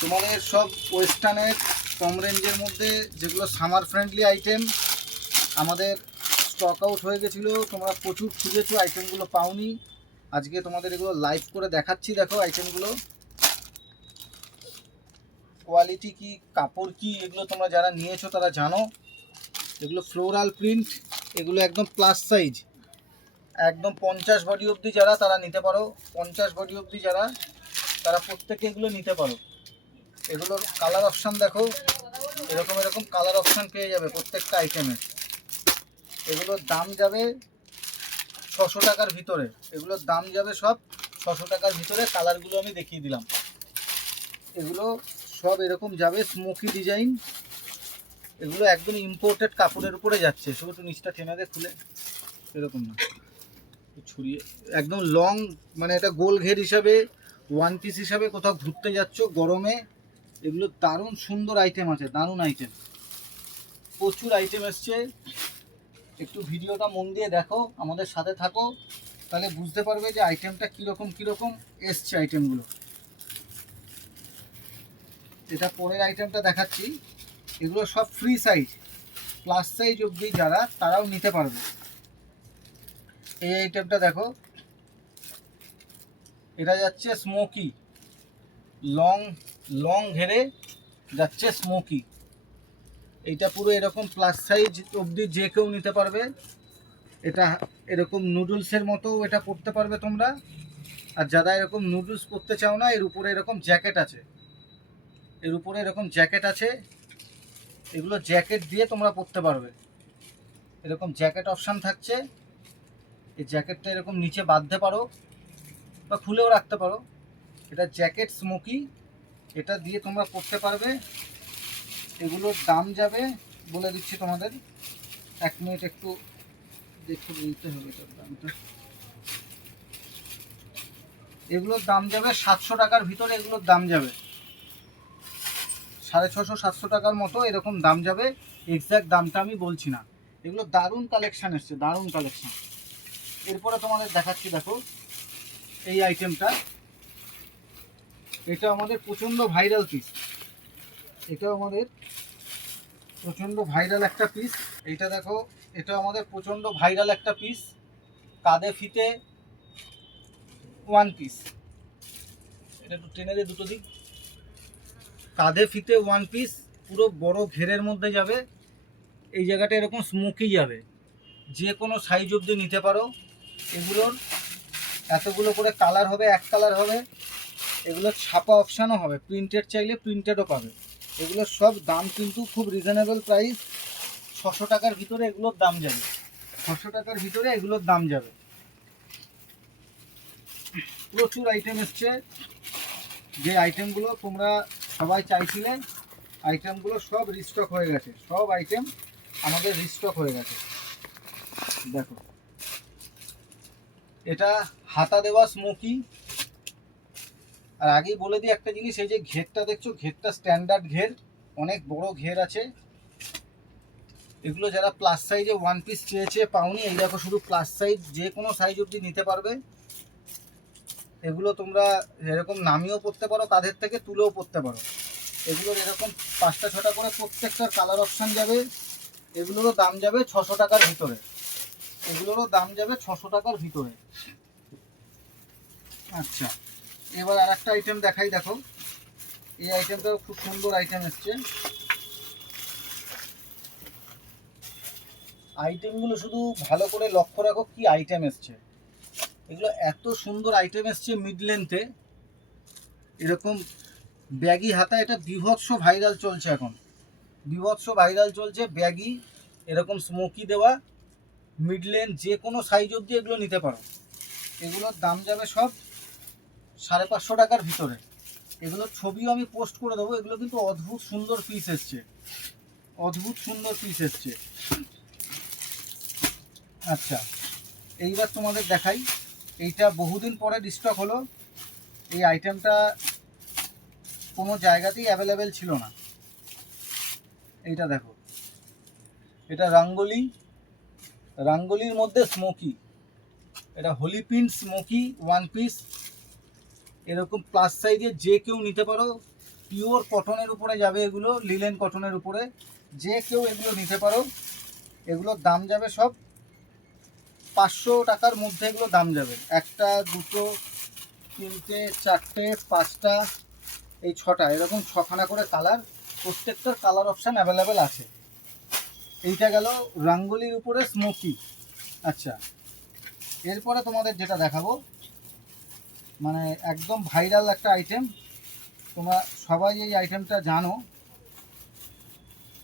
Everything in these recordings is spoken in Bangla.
তোমাদের সব ওয়েস্টার্নের কম রেঞ্জের মধ্যে যেগুলো সামার ফ্রেন্ডলি আইটেম আমাদের স্টক আউট হয়ে গেছিলো, তোমরা প্রচুর খুঁজেছো, আইটেমগুলো পাওনি। আজকে তোমাদের এগুলো লাইভ করে দেখাচ্ছি। দেখো আইটেমগুলো কোয়ালিটি কি, কাপড় কি, এগুলো তোমরা যারা নিয়েছো তারা জানো। এগুলো ফ্লোরাল প্রিন্ট, এগুলো একদম প্লাস সাইজ, একদম 50 বডি অবধি যারা তারা নিতে পারো। 50 বডি অবধি যারা তারা প্রত্যেকে এগুলো নিতে পারো। এগুলোর কালার অপশান দেখো, এরকম এরকম কালার অপশান পেয়ে যাবে প্রত্যেকটা আইটেমে। এগুলোর দাম যাবে 600 টাকার ভিতরে। এগুলোর দাম যাবে সব 600 টাকার ভিতরে। কালারগুলো আমি দেখিয়ে দিলাম। এগুলো সব এরকম যাবে স্মোকি ডিজাইন। এগুলো একদম ইম্পোর্টেড কাপড়ের উপরে যাচ্ছে। শুধু একটু নিচটা টেনে দে খুলে, এরকম না ছড়িয়ে, একদম লং, মানে এটা গোল ঘের হিসাবে, ওয়ান পিস হিসাবে কোথাও ঘুরতে যাচ্ছ গরমে, এগুলো দারুণ সুন্দর আইটেম আছে, দারুণ আইটেম, প্রচুর আইটেম এসছে। একটু ভিডিওটা মন দিয়ে দেখো, আমাদের সাথে থাকো, তাহলে বুঝতে পারবে যে আইটেমটা কীরকম কীরকম এসছে আইটেমগুলো। এটা পরের আইটেমটা দেখাচ্ছি। এগুলো সব ফ্রি সাইজ, প্লাস সাইজ অবধি যারা তারাও নিতে পারবে। এই আইটেমটা দেখো, এটা যাচ্ছে স্মোকি, লং লং ঘেরে যাচ্ছে স্মোকি। এইটা পুরো এরকম প্লাস সাইজ অবধি যে কেউ নিতে পারবে। এটা এরকম নুডলসের মতো এটা পরতে পারবে তোমরা। আর যারা এরকম নুডলস পরতে চাও না, এর উপরে এরকম জ্যাকেট আছে, এর উপরে এরকম জ্যাকেট আছে, এগুলো জ্যাকেট দিয়ে তোমরা পরতে পারবে। এরকম জ্যাকেট অপশান থাকছে। এই জ্যাকেটটা এরকম নিচে বাঁধতে পারো বা খুলেও রাখতে পারো। এটা জ্যাকেট স্মোকি, এটা দিয়ে তোমরা পরতে পারবে। এগুলোর দাম যাবে, বলে দিচ্ছি তোমাদের, 1 মিনিট একটু দেখে বলতে হবে এটার দামটা। এগুলোর দাম যাবে 700 টাকার ভিতরে। এগুলোর দাম যাবে 650-700 টাকার মতো, এরকম দাম যাবে। এক্স্যাক্ট দামটা আমি বলছি না। এগুলো দারুণ কালেকশান এসছে, দারুণ কালেকশান। এরপরে তোমাদের দেখাচ্ছি, দেখো এই আইটেমটা। এটা আমাদের প্রচণ্ড ভাইরাল পিস, এটা আমাদের প্রচণ্ড ভাইরাল একটা পিস। এইটা দেখো, এটা আমাদের প্রচণ্ড ভাইরাল একটা পিস, কাঁধে ফিতে ওয়ান পিস। এটা একটু টেনে দিয়ে দুটো দিক, কাঁধে ফিতে ওয়ান পিস, পুরো বড় ঘেরের মধ্যে যাবে। এই জায়গাটা এরকম স্মোকি যাবে, যে কোনো সাইজ অবধি নিতে পারো। এগুলোর এতগুলো করে কালার হবে, এক কালার হবে। এগুলোর ছাপা অপশানও হবে, প্রিন্টেড চাইলে প্রিন্টেডও পাবে। এগুলোর সব দাম কিন্তু খুব রিজনেবল প্রাইস, 600 টাকার ভিতরে এগুলোর দাম যাবে। 600 টাকার ভিতরে এগুলোর দাম যাবে। প্রচুর আইটেম এসছে, যে আইটেমগুলো তোমরা সবাই চাইছিলে, আইটেমগুলো সব রিস্টক হয়ে গেছে। সব আইটেম আমাদের রিস্টক হয়ে গেছে। দেখো এটা হাতা দেওয়া স্মোকি। আর আগেই বলে দিই একটা জিনিস, এই যে ঘেরটা দেখছো, ঘেরটা স্ট্যান্ডার্ড ঘের, অনেক বড় ঘের আছে। এগুলো যারা প্লাস সাইজে ওয়ান পিস চেয়েছে পাওনি, এই দেখো শুধু প্লাস সাইজ, যে কোনো সাইজ অবধি নিতে পারবে। এগুলো তোমরা এরকম নামিয়েও পরতে পারো, কাঁধের থেকে তুলেও পরতে পারো। এগুলোর এরকম 5টা 6টা করে প্রত্যেকটার কালার অপশান যাবে। এগুলোরও দাম যাবে 600 টাকার ভিতরে। এগুলোরও দাম যাবে 600 টাকার ভিতরে। আচ্ছা, এবার আর একটা আইটেম দেখাই। দেখো এই আইটেমটাও খুব সুন্দর আইটেম এসছে। আইটেমগুলো শুধু ভালো করে লক্ষ্য রাখো কি আইটেম এসছে। এগুলো এত সুন্দর আইটেম এসছে মিড লেন্থে, এরকম ব্যাগি হাতা। এটা বিভৎস ভাইরাল চলছে এখন, বিভৎস ভাইরাল চলছে। ব্যাগি এরকম স্মোকি দেওয়া, মিড লেন্থ, যে কোনো সাইজ অবধি এগুলো নিতে পারো। এগুলোর দাম যাবে সব 550 টাকার ভিতরে। এগুলোর ছবিও আমি পোস্ট করে দেবো। এগুলো কিন্তু অদ্ভুত সুন্দর পিস এসছে, অদ্ভুত সুন্দর পিস এসছে। আচ্ছা, এইবার তোমাদের দেখাই, এইটা বহুদিন পরে রিস্টক হলো। এই আইটেমটা কোনো জায়গাতেই অ্যাভেলেবেল ছিল না। এইটা দেখো, এটা রঙ্গোলি, রঙ্গোলির মধ্যে স্মোকি। এটা Holi print smoky one piece. এরকম প্লাস সাইজে যে কেউ নিতে পারো। পিওর কটনের উপরে যাবে এগুলো, লিলেন কটনের উপরে, যে কেউ এগুলো নিতে পারো। এগুলোর দাম যাবে সব 500 টাকার মধ্যে, এগুলো দাম যাবে। একটা, দুটো, তিনটে, চারটে, পাঁচটা, এই ছটা, এরকম ছখানা করে কালার, প্রত্যেকটার কালার অপশান অ্যাভেলেবেল আছে। এইটা গেল রাঙ্গোলির উপরে স্মোকি। আচ্ছা, এরপরে তোমাদের যেটা দেখাবো, মানে একদম ভাইরাল একটা আইটেম, তোমরা সবাই এই আইটেমটা জানো,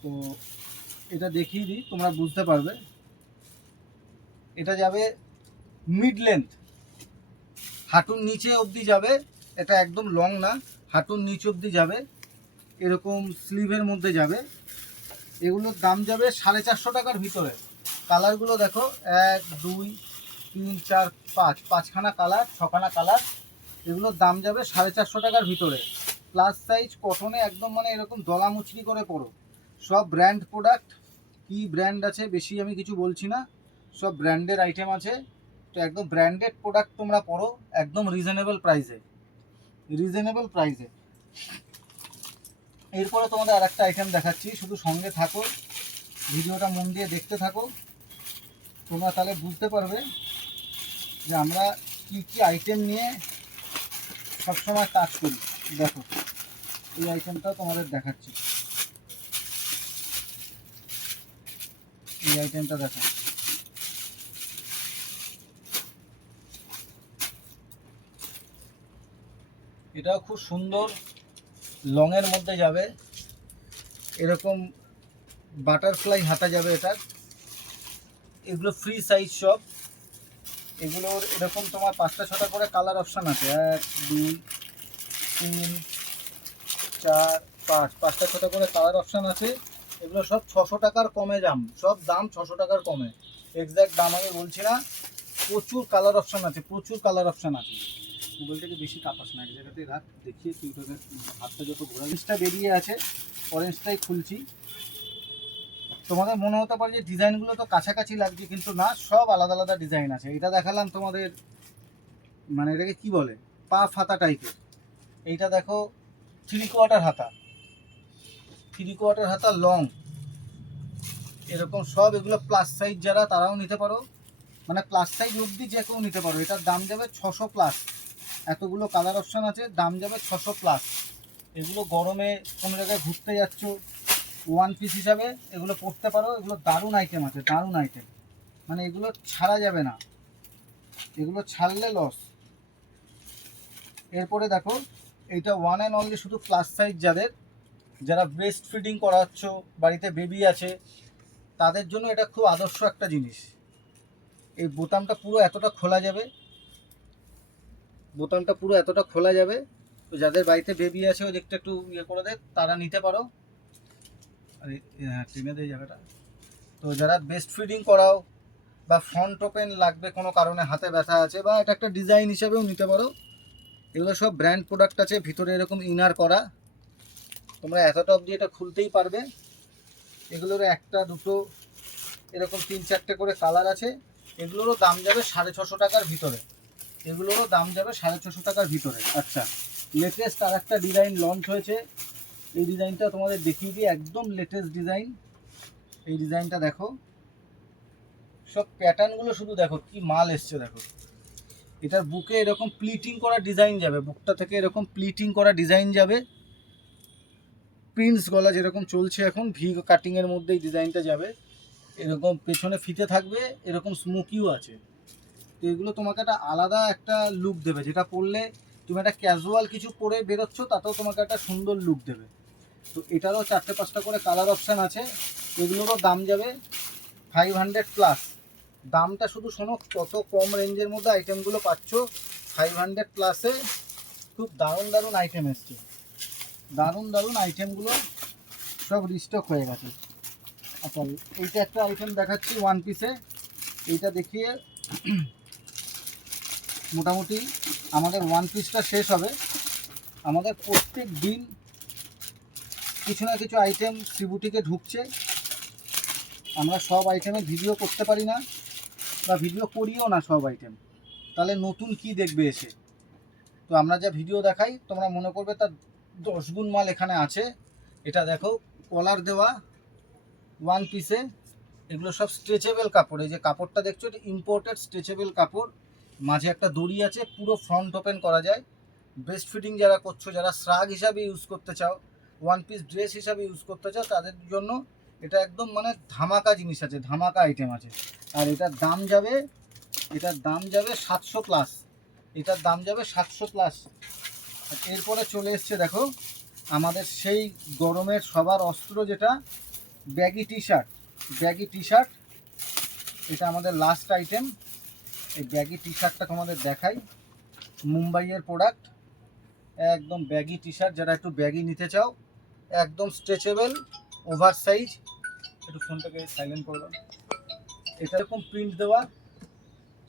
তো এটা দেখিয়ে দিই, তোমরা বুঝতে পারবে। এটা যাবে মিড লেন্থ, হাঁটুর নিচে অবধি যাবে। এটা একদম লং না, হাঁটুর নিচ অবধি যাবে, এরকম স্লিভের মধ্যে যাবে। এগুলোর দাম যাবে 450 টাকার ভিতরে। কালারগুলো দেখো, 1, 2, 3, 4, 5, পাঁচখানা কালার, ছখানা কালার। এগুলোর দাম যাবে 450 টাকার ভিতরে। প্লাস সাইজ কটনে একদম, মানে এরকম দলা মুচড়ি করে পড়ো। সব ব্র্যান্ড প্রোডাক্ট, কি ব্র্যান্ড আছে বেশি আমি কিছু বলছি না, সব ব্র্যান্ডের আইটেম আছে। তো একদম ব্র্যান্ডেড প্রোডাক্ট তোমরা পড়ো, একদম রিজনেবল প্রাইসে, রিজনেবল প্রাইসে। এরপরে তোমাদের আর একটা আইটেম দেখাচ্ছি, শুধু সঙ্গে থাকো, ভিডিওটা মন দিয়ে দেখতে থাকো, তোমরা তাহলে বুঝতে পারবে যে আমরা কি কি আইটেম নিয়ে সবসময় কাজ করি। দেখো, এই আইটেমটাও তোমাদের দেখাচ্ছি, এই আইটেমটা দেখো। এটাও খুব সুন্দর, লংয়ের মধ্যে যাবে, এরকম বাটারফ্লাই হাতা যাবে এটার। এগুলো ফ্রি সাইজ সব, এগুলোর এরকম তোমার 5টা 6টা করে কালার অপশান আছে। 1, 2, 3, 4, 5, 5টা 6টা করে কালার অপশান আছে। এগুলো সব 600 টাকার কমে দাম, সব দাম 600 টাকার কমে, এক্স্যাক্ট দাম আমি বলছি না। প্রচুর কালার অপশান আছে, প্রচুর কালার অপশান আছে। মোবাইলটাকে বেশি কাঁপাস না, এক জায়গাতে রাখ, দেখিয়ে তুই তোকে হাতটা যত ঘোরা। জিনিসটা বেরিয়ে আছে, অরেঞ্জটাই খুলছি। তোমাদের মনে হতে পারে যে ডিজাইনগুলো তো কাছাকাছি লাগছে, কিন্তু না, সব আলাদা আলাদা ডিজাইন আছে। এটা দেখালাম তোমাদের, মানে এটাকে কি বলে, পাফ হাতা টাইপের। এইটা দেখো 3/4 হাতা, 3/4 হাতা লং, এরকম সব। এগুলো প্লাস সাইজ যারা, তারাও নিতে পারো, মানে প্লাস সাইজ অবধি যে কেউ নিতে পারো। এটার দাম যাবে 600 প্লাস। এতগুলো কালার অপশান আছে, দাম যাবে 600 প্লাস। এগুলো গরমে কোনো জায়গায় ঘুরতে যাচ্ছ, ওয়ান পিস হিসাবে এগুলো পরতে পারো। এগুলো দারুণ আইটেম আছে, দারুণ আইটেম, মানে এগুলো ছাড়া যাবে না, এগুলো ছাড়লে লস। এরপরে দেখো, এইটা ওয়ান অ্যান্ড অনলি শুধু প্লাস সাইজ যাদের, যারা ব্রেস্ট ফিডিং করাচ্ছ, বাড়িতে বেবি আছে, তাদের জন্য এটা খুব আদর্শ একটা জিনিস। এই বোতামটা পুরো এতটা খোলা যাবে, বোতামটা পুরো এতটা খোলা যাবে। তো যাদের বাড়িতে বেবি আছে, ওই দিকটা একটু ইয়ে করে দেয়, তারা নিতে পারো। আরে হ্যাঁ, টেনে দেয় জায়গাটা। তো যারা ব্রেস্ট ফিডিং করাও, বা ফ্রন্ট ওপেন লাগবে কোনো কারণে, হাতে ব্যথা আছে, বা এটা একটা ডিজাইন হিসাবেও নিতে পারো। এগুলো সব ব্র্যান্ড প্রোডাক্ট আছে, ভিতরে এরকম ইনার করা, তোমরা এতটা অবধি এটা খুলতেই পারবে। এগুলোর একটা, দুটো, এরকম 3-4টে করে কালার আছে। এগুলোরও দাম যাবে 650 টাকার ভিতরে, এগুলোরও দাম যাবে 650 টাকার ভিতরে। আচ্ছা, লেটেস্ট আর একটা ডিজাইন লঞ্চ হয়েছে, এই ডিজাইনটা তোমাদের দেখিয়ে দিই, একদম লেটেস্ট ডিজাইন। এই ডিজাইনটা দেখো, সব প্যাটার্নগুলো শুধু দেখো, কি মাল এসছে দেখো। এটার বুকে এরকম প্লিটিং করা ডিজাইন যাবে, বুকটা থেকে এরকম প্লিটিং করা ডিজাইন যাবে। প্রিন্স গলা যেরকম চলছে এখন, ভি কাটিংয়ের মধ্যে এই ডিজাইনটা যাবে। এরকম পেছনে ফিতে থাকবে, এরকম স্মোকিও আছে। তো এগুলো তোমাকে একটা আলাদা একটা লুক দেবে, যেটা পরলে তুমি একটা ক্যাজুয়াল কিছু পরে বেরোচ্ছ, তাতেও তোমাকে একটা সুন্দর লুক দেবে। তো এটারও 4টে 5টা করে কালার অপশান আছে। এগুলোরও দাম যাবে 500 প্লাস। দামটা শুধু শোনো, কত কম রেঞ্জের মধ্যে আইটেমগুলো পাচ্ছ, 500 প্লাসে। খুব দারুণ দারুণ আইটেম এসছে, দারুণ দারুণ আইটেমগুলো সব রিস্টক হয়ে গেছে। আচ্ছা, এইটা একটা আইটেম দেখাচ্ছি ওয়ান পিসে। এইটা দেখিয়ে মোটামুটি আমাদের ওয়ান পিসটা শেষ হবে। আমাদের প্রত্যেক দিন কিছু না কিছু আইটেম শ্রীবুটিকে ঢুকছে। আমরা সব আইটেমের ভিডিও করতে পারি না, বা ভিডিও করিও না সব আইটেম, তাহলে নতুন কি দেখবে এসে। তো আমরা যা ভিডিও দেখাই তোমরা মনে করবে তার 10 গুণ মাল এখানে আছে। এটা দেখো কলার দেওয়া ওয়ান পিসে, এগুলো সব স্ট্রেচেবল কাপড়। এই যে কাপড়টা দেখছো এটা ইম্পোর্টেড স্ট্রেচেবল কাপড়, মাঝে একটা দড়ি আছে, পুরো ফ্রন্ট ওপেন করা যায়। ব্রেস্ট ফিডিং যারা করছো, যারা শ্রাগ হিসাবে ইউজ করতে চাও, ওয়ান পিস ড্রেস হিসাবে ইউজ করতে চাও, তাদের জন্য এটা একদম মানে ধামাকা জিনিস আছে, ধামাকা আইটেম আছে। আর এটার দাম যাবে 700 প্লাস, এটার দাম যাবে 700 প্লাস। আর এরপরে চলে এসছে দেখো আমাদের সেই গরমের সবার অস্ত্র, যেটা baggy T shirt. Baggy T shirt এটা আমাদের লাস্ট আইটেম। এই ব্যাগি টি শার্টটা তোমাদের দেখাই, মুম্বাইয়ের প্রোডাক্ট, একদম ব্যাগি টি শার্ট। যারা একটু ব্যাগি নিতে চাও, একদম স্ট্রেচেবল, ওভার সাইজ। একটু ফোনটাকে সাইলেন্ট করে দাও। এটা এরকম প্রিন্ট দেওয়া,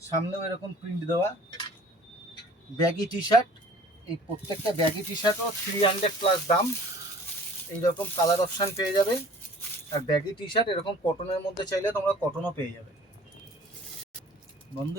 সামনেও এরকম প্রিন্ট দেওয়া ব্যাগি টি শার্ট। এই প্রত্যেকটা ব্যাগি টি শার্টও 300 প্লাস দাম। এইরকম কালার অপশান পেয়ে যাবে। আর ব্যাগি টি শার্ট এরকম কটনের মধ্যে চাইলে তোমরা কটনও পেয়ে যাবে বন্ধু।